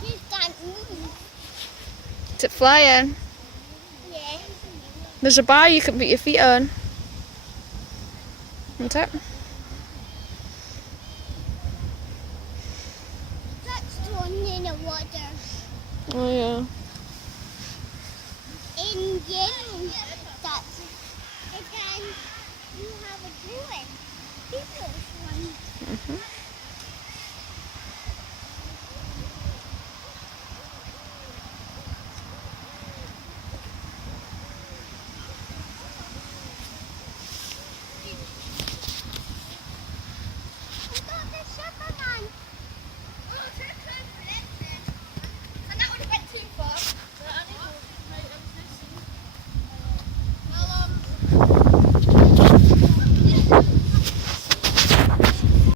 She's done. Is it flying? Yeah. There's a bar you can put your feet on. Isn't it? That's thrown in the water. Oh yeah. In game, that's. And then you have a drawing. People's one.